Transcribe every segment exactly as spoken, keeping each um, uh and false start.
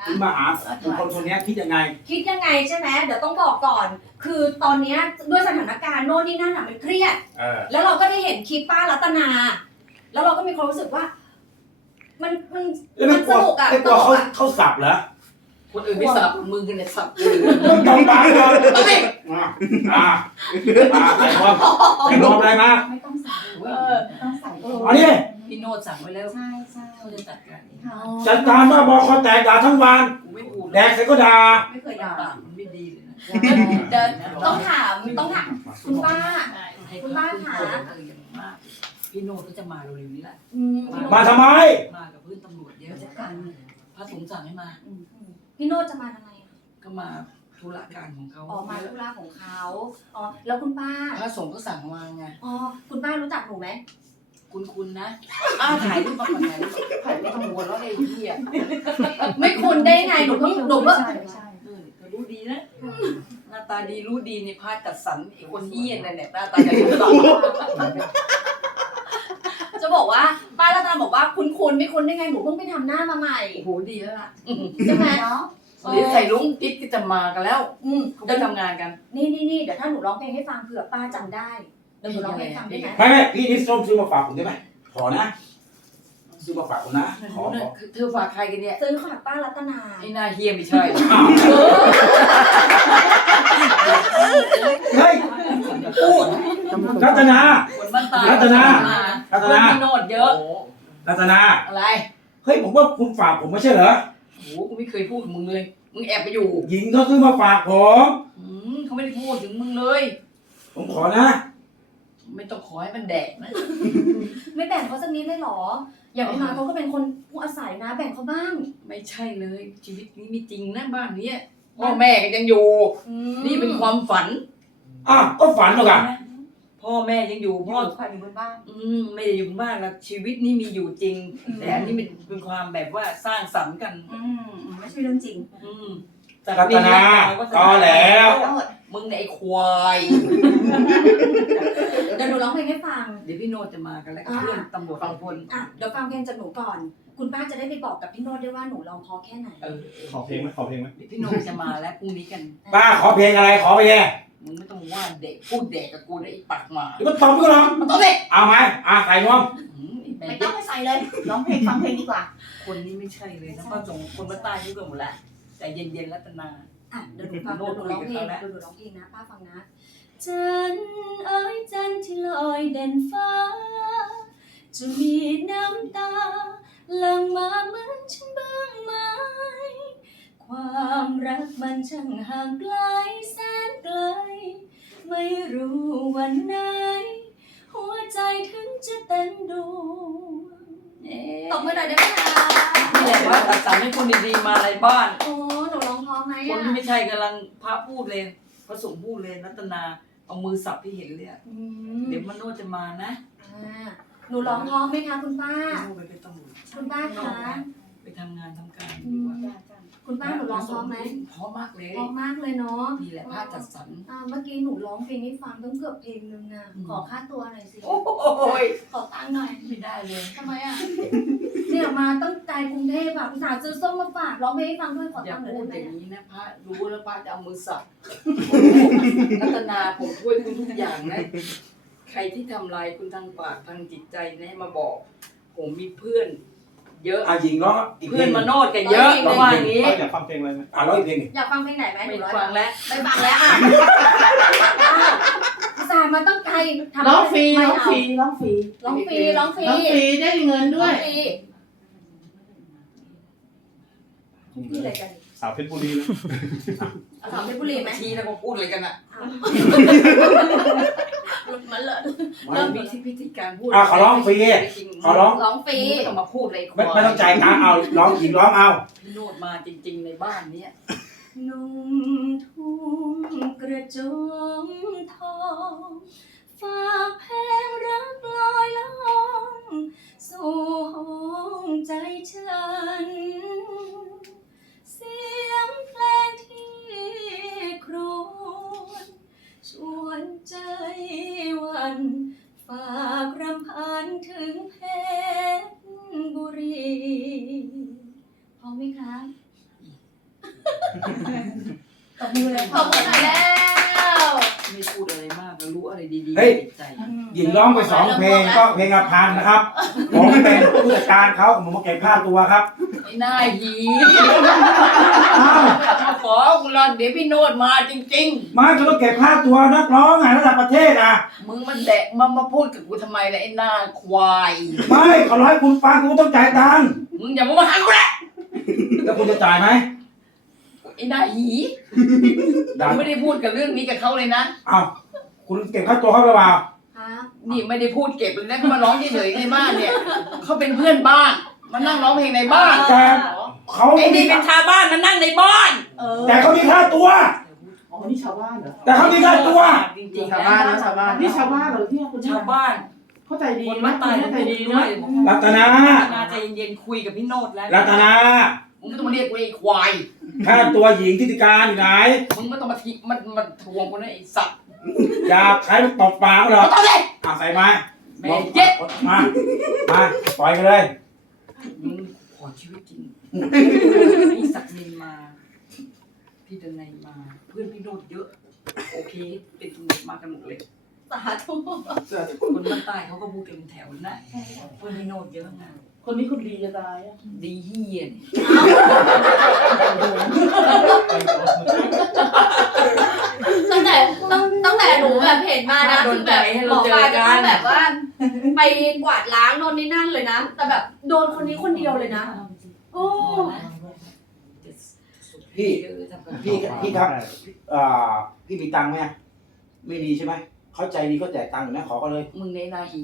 คุณมาหาบุคคลคนนี้คิดยังไงคิดยังไงใช่ไหมเดี๋ยวต้องบอกก่อน คือตอนนี้ด้วยสถานการณ์โน่นนี่นั่นอะมันเครียดแล้วเราก็ได้เห็นคลิปป้ารัตนา แล้วเราก็มีความรู้สึกว่า มันมันมันสนุกอะไม่กลัวเขาเขาสับเหรอคนอื่นไม่สับมือกันเนี่ยสับต้องต้องปากก่อนอ่าอ่าอ่าใส่ความใส่ความอะไรมาไม่ต้องใส่เออต้องใส่อันนี้พี่โนดสั่งไว้แล้วใช่ใช่เขาจะจัดการเองจัดการบ้าบอคอแตกด่าทั้งวันแดกใส่ก็ด่าไม่เคยด่ามันไม่ดีเลยนะเดินต้องถามต้องถามคุณป้าคุณป้าถามพี่โนดก็จะมาเร็วๆนี้แหละมาทำไมมากับเพื่อนตำรวจเยอะจัดการพระสงฆ์สั่งให้มาพี่โนดจะมาทำไมก็มาธุระการของเขาอ๋อมาธุระของเขาอ๋อแล้วคุณป้าพระสงฆ์ก็สั่งมาไงอ๋อคุณป้ารู้จักหนูไหมคุณคุณนะอ้าวถ่ายรูปมาก่อนถ่ายรูปถ่ายไม่ต้องวนแล้วไอ้เหี้ยไม่คุณได้ไงหนูเพิ่งหนูก็ใช่เออเธอรู้ดีนะหน้าตาดีรู้ดีในพาจัดสรรไอ้คนเหี้ยนั่นแหละหน้าตาจะรู้หรอจะบอกว่าป้ารัตนาบอกว่าคุณคุณไม่คุณได้ไงหนูเพิ่งไปทำหน้ามาใหม่โอ้โหดีแล้วล่ะใช่ไหมเนาะเดี๋ยวใส่ลุงติ๊กก็จะมากันแล้วอืมเขาไปทำงานกันนี่นี่นี่เดี๋ยวถ้าหนูร้องเพลงให้ฟังเผื่อป้าจำได้เดี๋ยวหนูร้องเพลงให้ฟังได้ไหมไม่ไม่พี่นี่ส้มซื้อมาฝากผมได้ไหมขอนะซื้อมาฝากผมนะขอเธอฝากใครกันเนี่ยซื้อฝากป้ารัตนาไอ้นาเฮียไม่ใช่เฮ้ยพูดรัตนารัตนารัตนาโนดเยอะรัตนาอะไรเฮ้ยผมว่าคุณฝากผมไม่ใช่เหรอโอ้กูไม่เคยพูดถึงมึงเลยมึงแอบไปอยู่หญิงเขาซื้อมาฝากผมอืมเขาไม่ได้พูดถึงมึงเลยผมขอนะไม่ต้องขอให้มันแดกนะไม่แบ่งเขาสักนิดเลยหรออย่างมาเขาก็เป็นคนผู้อาศัยนะแบ่งเขาบ้างไม่ใช่เลยชีวิตนี้มีจริงนะบ้านนี้พ่อแม่ก็ยังอยู่นี่เป็นความฝันอ่ะก็ฝันเหมือนกันพ่อแม่ยังอยู่พ่อใครอยู่บนบ้านอืมไม่ได้อยู่บนบ้านแล้วชีวิตนี้มีอยู่จริงแต่อันนี้มันเป็นความแบบว่าสร้างสรรค์กันอืมไม่ใช่เรื่องจริงอืมรัตนาก็แล้วมึงในไอ้ควายเดี๋ยวหนูร้องเพลงให้ฟังเดี๋ยวพี่โนดจะมากันแล้วเพื่อนตำรวจฟังพลอ่ะเดี๋ยวฟังเพลงจากหนูก่อนคุณป้าจะได้ไปบอกกับพี่โนดด้วยว่าหนูร้องเพราะแค่ไหนเออขอเพลงไหมขอเพลงไหมพี่โนดจะมาแล้วพรุ่งนี้กันป้าขอเพลงอะไรขอไปแย่มึงไม่ต้องว่าเด็กพูดเด็กกับกูได้ไอ้ปากหมาเดี๋ยวมันตอบก็ร้องมันต้องเด็กเอาไหมอ่ะใส่นวมไม่ต้องไปใส่เลยร้องเพลงฟังเพลงดีกว่าคนนี้ไม่ใช่เลยนะป้าจงคนมาใต้ทุกคนหมดแหละแต่เย็นๆรัตนาอ่ะเดี๋ยวหนูฟังเดี๋ยวหนูร้องเพลงเดี๋ยวหนูร้องเพลงนะป้าฟังนะจันเอ๋ยจันที่ลอยเด่นฟ้าจะมีน้ำตาหลั่งมาเหมือนฉันบ้างไหมความรักมันช่างห่างไกลแสนไกลไม่รู้วันไหนหัวใจถึงจะเต้นดวงตบมือหน่อยได้ไหมคะนี่แหละว่าตัดสรรให้คนดีๆมาในบ้านโอ้หนูร้องพอไหมอ่ะคนที่ไม่ใช่กำลังพระพูดเลยพระสงฆ์พูดเลยรัตนาเอามือสับที่เห็นเลยเดี๋ยวมโนจะมานะหนูร้องพร้อมไหมคะคุณป้าไปเป็นตำรวจคุณป้าคะไปทำงานทำการดีกว่าคุณป้าหนูร้องพร้อมไหมพร้อมมากเลยพร้อมมากเลยเนาะนี่แหละผ้าจัดสรรอ่าเมื่อกี้หนูร้องเพลงให้ฟังต้องเกือบเพลงนึงอ่ะขอค่าตัวหน่อยสิโอ้ยขอตังค์หน่อยไม่ได้เลยทำไมอ่ะเนี่ยมาตั้งใจกรุงเทพอ่ะอุตส่าห์ซื้อส้มมาฝากร้องเพลงให้ฟังด้วยขอตังค์หน่อยอย่าพูดอย่างนี้นะพระรู้แล้วพระจะเอามือสับรัตนาผมช่วยคุณทุกอย่างนะใครที่ทำลายคุณทางปากทางจิตใจนะมาบอกผมมีเพื่อนเยอะอ่ะหญิงร้องเพื่อนมาโนดกันเยอะประมาณนี้อยากฟังเพลงอะไรไหมอ่ะร้องอีกเพลงอยากฟังเพลงไหนไหมไม่ฟังแล้วไม่ฟังแล้วอ่ะอุตส่าห์มาตั้งใจร้องฟรีร้องฟรีร้องฟรีร้องฟรีร้องฟรีร้องฟรีได้เงินด้วยพี่อะไรกันสาวเพชรบุรีนะสาวเพชรบุรีไหมทีแล้วก็พูดอะไรกันอ่ะมันเลอะเริ่มมีที่พิธีการพูดอ่ะขอร้องฟรีขอร้องร้องฟรีต้องมาพูดอะไรไม่ไม่ต้องจ่ายตังค์เอาร้องหญิงร้องเอาพี่โนดมาจริงๆในบ้านนี้นุ่มทุ่งกระโจมทองฝากเพลงรักลอยล่องสู่ห้องใจฉันเสียงเพลงที่ครวญชวนใจวันฝากรำพันถึงเพชรบุรีพร้อมไหมคะตบมือเลยขอบคุณหน่อยแล้วไม่พูดอะไรมากรู้อะไรดีๆเฮ้ยติดใจหญิงร้องไปสองเพลงก็เพลงละพันนะครับผมเป็นผู้จัดการเขาผมมาเก็บค่าตัวครับไอ้หน้าหีอ้าวมาขอกูรอนเดี๋ยวพี่โนดมาจริงมาจะต้องเก็บค่าตัวนักร้องอ่ะระดับประเทศอ่ะๆ มึงมันแดะมามาพูดกับกูทำไมล่ะไอ้หน้าควายไม่ขอร้อยคุณฟังคุณต้องจ่ายตังค์มึงอย่ามาหากูแหละแล้วคุณจะจ่ายไหมไอ้หน้าหีได้กูไม่ได้พูดกับเรื่องนี้กับเขาเลยนะอ้าวคุณเก็บค่าตัวเขาหรือเปล่าฮะนี่ไม่ได้พูดเก็บเลยนะเขามาร้องเฉยๆในบ้านเนี่ยเขาเป็นเพื่อนบ้านมานั่งร้องเพลงในบ้านแต่เขาไอ้นี่เป็นชาวบ้านมานั่งในบ้านเออแต่เขามีค่าตัวอ๋อนี่ชาวบ้านเหรอแต่เขามีค่าตัวจริงๆชาวบ้านนะชาวบ้านนี่ชาวบ้านเหรอที่คุณชาวบ้านเข้าใจดีคนไหมมาตายเข้าใจดีด้นะวยรัตนานาใจเย็นๆคุยกับพี่โนดแล้วรัตนามึงไม่ต้องมาเรียกกูไอ้ควายค่าตัวหญิงทิติการอยู่ไหนมึงไม่ต้องมาทีมันมันทวงกูนะไอ้สัตว์อย่าใช้ตบปากเขาหรอกเอาเลยอ่ะใส่มาแม่เย็ดมา มาปล่อยกันเลยมึงขอชีวิตจริงพี่ศักดิ์นินมา พี่ดนัยมา เพื่อนพี่โนดเยอะ โอเค เป็นตำรวจมากันหมดเลยสาธุคนบ้านใต้เขาก็พูดกันเป็นแถวนะเพื่อนพี่โนดเยอะนะคนนี้คุณดีจะตายอะดีเฮียนตั้งแต่ตั้งตั้งแต่หนูแบบเห็นมานะคือแบบหมอปลาจะต้องแบบว่า ไปกวาดล้างโน่นนี่นั่นเลยนะ แต่แบบโดนคนนี้คนเดียวเลยนะ โอ้พี่ พี่พี่ครับเอ่อพี่มีตังค์ไหมไม่มีใช่ไหม เข้าใจดีก็แจกตังค์อยู่นะขอกันเลยมึงในนาหี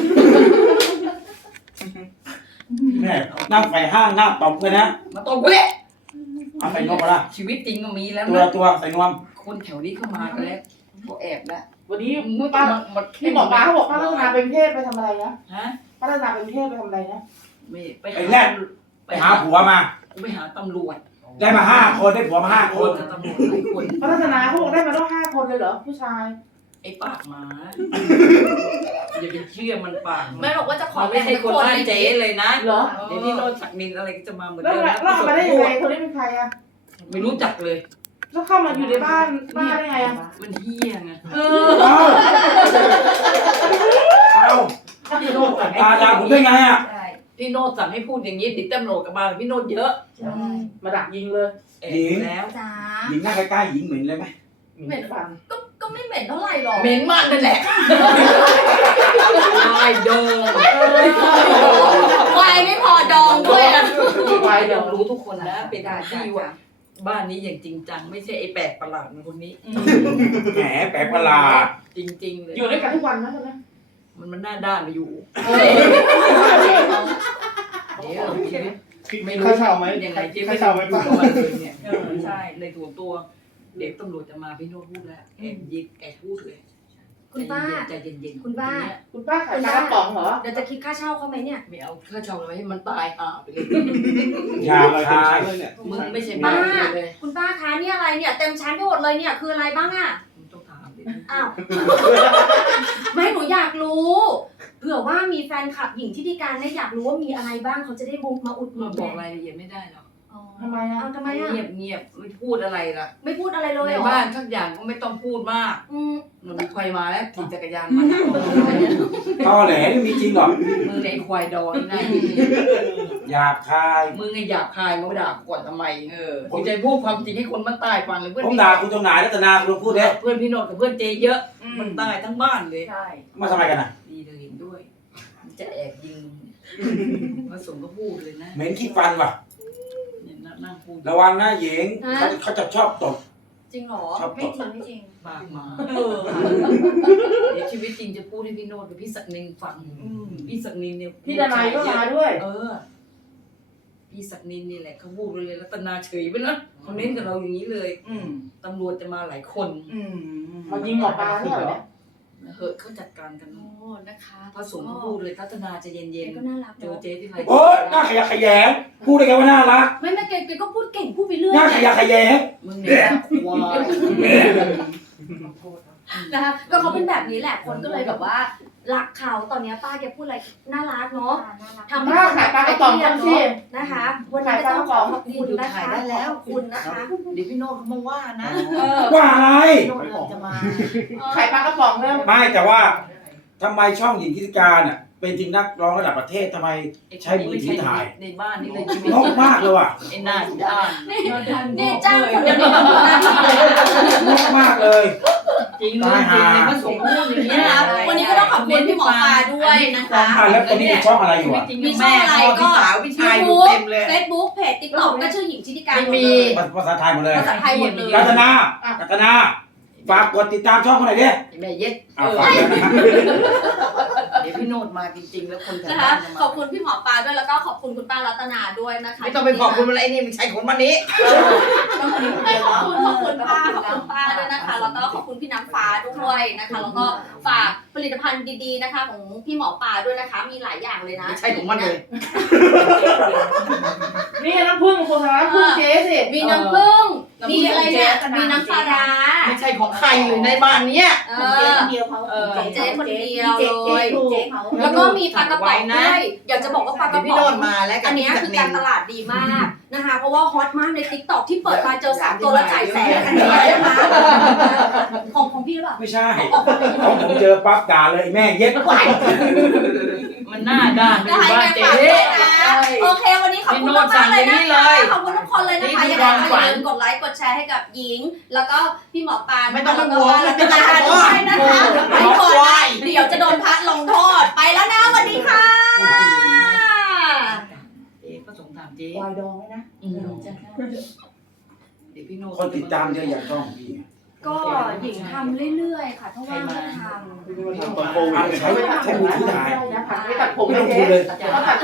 แม่นั่งไปห้างหน้าตบเลยนะมาตบกูเลยเอาใส่นวมมาละชีวิตจริงก็มีแล้วตัวนะตัวใส่นวมคนแถวนี้เข้ามากันแล้วพวกแอบแล้ววันนี้มึงไม่ต้ป้าองมาที่หมอปลาเขาบอกป้ารัตนาเป็นเทพไปทำอะไรนะฮะป้ารัตนาเป็นเทพไปทำอะไรนะไม่ไปไอ้แรกไปหาผัวมาไปหาตำรวจได้มาห้าคนได้ผัวมาห้าคนตำรวจหลายคนป้ารัตนาเขาบอกได้มาต้องห้าคนเลยเหรอผู้ชายไอ้ปากหมาอย่าไปเชื่อมันปากแม่บอกว่าจะขอมันไม่ใช่คนบ้านเจ๊เลยนะเหรอเดี๋ยวนี้โนนศักดินอะไรก็จะมาเหมือนแล้วเดิมแล้วเอามาได้ยังไงคนนี้เป็นใครอะไม่รู้จักเลยแล้วเข้ามาอยู่ในบ้านบ้านได้ไงอะมันเฮี้ยไงเออเอาเอาตาดาผมได้ไงอ่ะใช่พี่โนดสั่งให้พูดอย่างนี้ติดตำรวจกับมาพี่โนดเยอะใช่มาดักยิงเลยแอบแล้วจ้าหญิงหน้าใกล้ๆหญิงเหม็นเลยไหมเหม็นฟันก็ก็ไม่เหม็นเท่าไหร่หรอกเหม็นมากนั่นแหละไอ้โดงวายไม่พอดองด้วยอ่ะไปเดี๋ยวรู้ทุกคนนะเป็นที่ว่าบ้านนี้อย่างจริงจังไม่ใช่ไอ้แปลกประหลาดเหมือนคนนี้แหมแปลกประหลาดจริงๆเลยอยู่ด้วยกันทุกวันไหมตอนนี้มันมันหน้าด้านไปอยู่เดี๋ยวชีวิตไม่รู้ค่าเช่าไหมยังไงเจ๊ค่าไม่เช่าไหมพูป้าดกับมันเลยเนี่ยใช่ในตัวตัวเด็กตำรวจจะมาพี่โน้ตพูดแล้วแอบยิบแอบพูดเลยคุณป้าใจเย็นๆคุณป้าคุณป้าขายปลากระป๋องเหรอเดี๋ยวจะคิดค่าเช่าเขาไหมเนี่ยไม่เอาค่าเช่าเลยให้มันตายอ่ะไปเลยอยากคายมึงไม่ใช่ป้าบ้าเลยคุณป้าคะนี่อะไรเนี่ยเต็มชั้นไปหมดเลยเนี่ยคืออะไรบ้างอ่ะมึงต้องถามดิอ้าว ไม่หนูอยากรู้ เผื่อว่ามีแฟนคลับหญิงที่ดีการเนี่ยอยากรู้ว่ามีอะไรบ้างเขาจะได้บุกมาอุดหนุมาน บอกรายละเอียดไม่ได้หรอกอ๋อทำไมอะเอาทำไมอ่ะเงียบเงียบๆไม่พูดอะไรล่ะไม่พูดอะไรเลยในเหรอบ้านทุกอย่างก็ไม่ต้องพูดมากอืมมันมีควายมาแล้วขี่จักรยานมาตอแหลไม่มีจริงหรอกมึงในควายดอนนะอยากคายมึงไงหยาบคายมาด่าก่อนทำไมเออผมจะพูดความจริงให้คนมันตายฟังเลยเพื่อนผมด่าคุณตรงไหนรัตนาคุณพูดเด้เพื่อนพี่โนดกับเพื่อนเจเยอะมันตายทั้งบ้านเลยใช่มาทำไมกันอ่ะดีเธอเห็นด้วยมันจะแอบยิงพระสงฆ์ก็พูดเลยนะเหม็นขี้ฟันว่ะเนี่ยนั่งพูดระวังนะหญิงเขาเขาจะชอบตบจริงเหรอชอบตบไม่จริงไม่จริงปากหมาเดี๋ยวชีวิตจริงจะพูดให้พี่โนดกับพี่ศักดินฟังพี่ศักดินเนี่ยพี่ดนายก็มาด้วยเออ พี่ศักดินนี่แหละเขาพูดเลยรัตนาเฉยไปนะเขาเน้นกับเราอย่างนี้เลยอืมตำรวจจะมาหลายคนอืมมายิงหมอปลาเนี่ยเหรอเฮ้ยเขาจัดการกันโอ้นะคะพระสงฆ์เขาพูดเลยรัตนาจะเย็เจ๊นก็น่ารักๆเจอเนาะเจ๊ที่ไหนโอ๊ยหน้าขยะแขยง พูดได้ไงว่าน่ารักไม่ไม่เก๋ก็พูดเก่งพูดไปเรื่อยหน้าขยะแขยงมึงเนี่ยควายนะคะก็เขาเป็นแบบนี้แหละคนก็เลยแบบว่ารักเขาตอนนี้ป้าแกพูดอะไรน่ารักเนาะทำให้ป้าขายปลากระป๋องกันสินะคะวันนี้ก็ต้องขอขอบคุณนะคะขอบคุณนะคะเดี๋ยวพี่โน้ตเขามาว่านะเออว่าอะไรพี่โน้ตเราจะมาขายปลากระป๋องเริ่มไม่แต่ว่าทำไมช่องหญิงกิจการอ่ะเป็นถึงนักร้องระดับประเทศทำไม ใช้มือถือถ่ายในบ้านนี่เลยชีวิตงกมากเลยว่ะไอ้หน้าด้านนี่นี่จ้างคนเดียวนี่ทำหน้าที่เลยงกมากเลยจริงเลยจริงในพระสงฆ์พูดอย่างนี้นะคะวันนี้ก็ต้องขอบคุณพี่หมอปลาด้วยนะคะอ่ะแล้วตอนนี้มีช่องอะไรอยู่อ่ะมีช่องอะไรก็พี่สาวพี่ชายยูดูทูบเต็มเลยเฟซบุ๊กเพจติ๊กต็อกก็ชื่อหญิงชิติการหมดไม่เลมียภาษาไทยหมดเลยภาษาไทยหมดเลยรัตนารัตนาฝากกดติดตามช่องเขาหน่อยดิแม่เย็ดอ่ะฝากด้วยนะครับเดี๋ยวพี่โน้ตมาจริงๆแล้วคนแถวนะคะบ้านจะมาขอบคุณพี่หมอปลาด้วยแล้วก็ขอบคุณคุณป้ารัตนาด้วยนะคะไม่ต้องไปขอบคุณอะไรนี่มันใช่คนวันนี้ต้องขอบคุณขอบคุณขอบคุณป้าขอบคุณป้าด้วยนะคะแล้วก็ขอบคุณพี่น้ำฟ้าด้วยนะคะแล้วก็ฝากผลิตภัณฑ์ดีๆนะคะ ของพี่หมอปลาด้วยนะคะ มีหลายอย่างเลยนะไม่ใช่ของมันเลยนี่น้ำผึ้งโฆษณาน้ำผึ้งเจ๊สิมีน้ำผึ้งมีอะไรเนี่ยมีน้ำปลาร้าไม่ใช่ของใครเลยในบ้านเนี้ยเอเจ๊อคนเดียวเขาเออเจ๊คนเดียวเจ๊เลยเจ๊เขาแล้วก็มีปลากระป๋องด้วยอยากจะบอกว่าปลากเดี๋ยระวพี่ป๋โน้องตมาแล้วกัอับนพี่เนี้ยจักคือริการนตลาดดีมากนะคะ เพราะว่าฮอตมากใน ติ๊กต็อก ที่เปิดมาเจอสามตัวแล้วจ่ายแสนอันนี้นะคะของของพี่หรือเปล่าไม่ใช่ของผมเจอปั๊บด่าเลยไอ้แม่เย็ดมันหน้าด้านไปนะอยู่คะบ้านยังไงเจ๊ฝากด้วยนะโอเควันนี้ขอบคุณมากๆเลยนะคะขอบคุณทุกคนเลยนะคะยังไงก็อย่าลืมกดไลค์กดแชร์ให้กับหญิง แล้วก็พี่หมอปานไม่ต้องแล้วมาก็ห่วงรัตนาด้วยนะคะไปก่อนนะเดี๋ยวจะโดนพระลงโทษไปแล้วนะสวัสดีค่ะเจ๊ก็สงสารเจ๊วายดองไว้นะอืมเดี๋ยวพี่โน้ตคนติดตามเยอะอย่างช่องพี่ก็หญิงทำเรื่อยๆค่ะถ้าว่างก็ทำอ่ะใช้ใช้มือถือถ่ายไม่ตัดผมไม่เลต้องยคุยเจ๊เลยอาจารย์ต้องตัด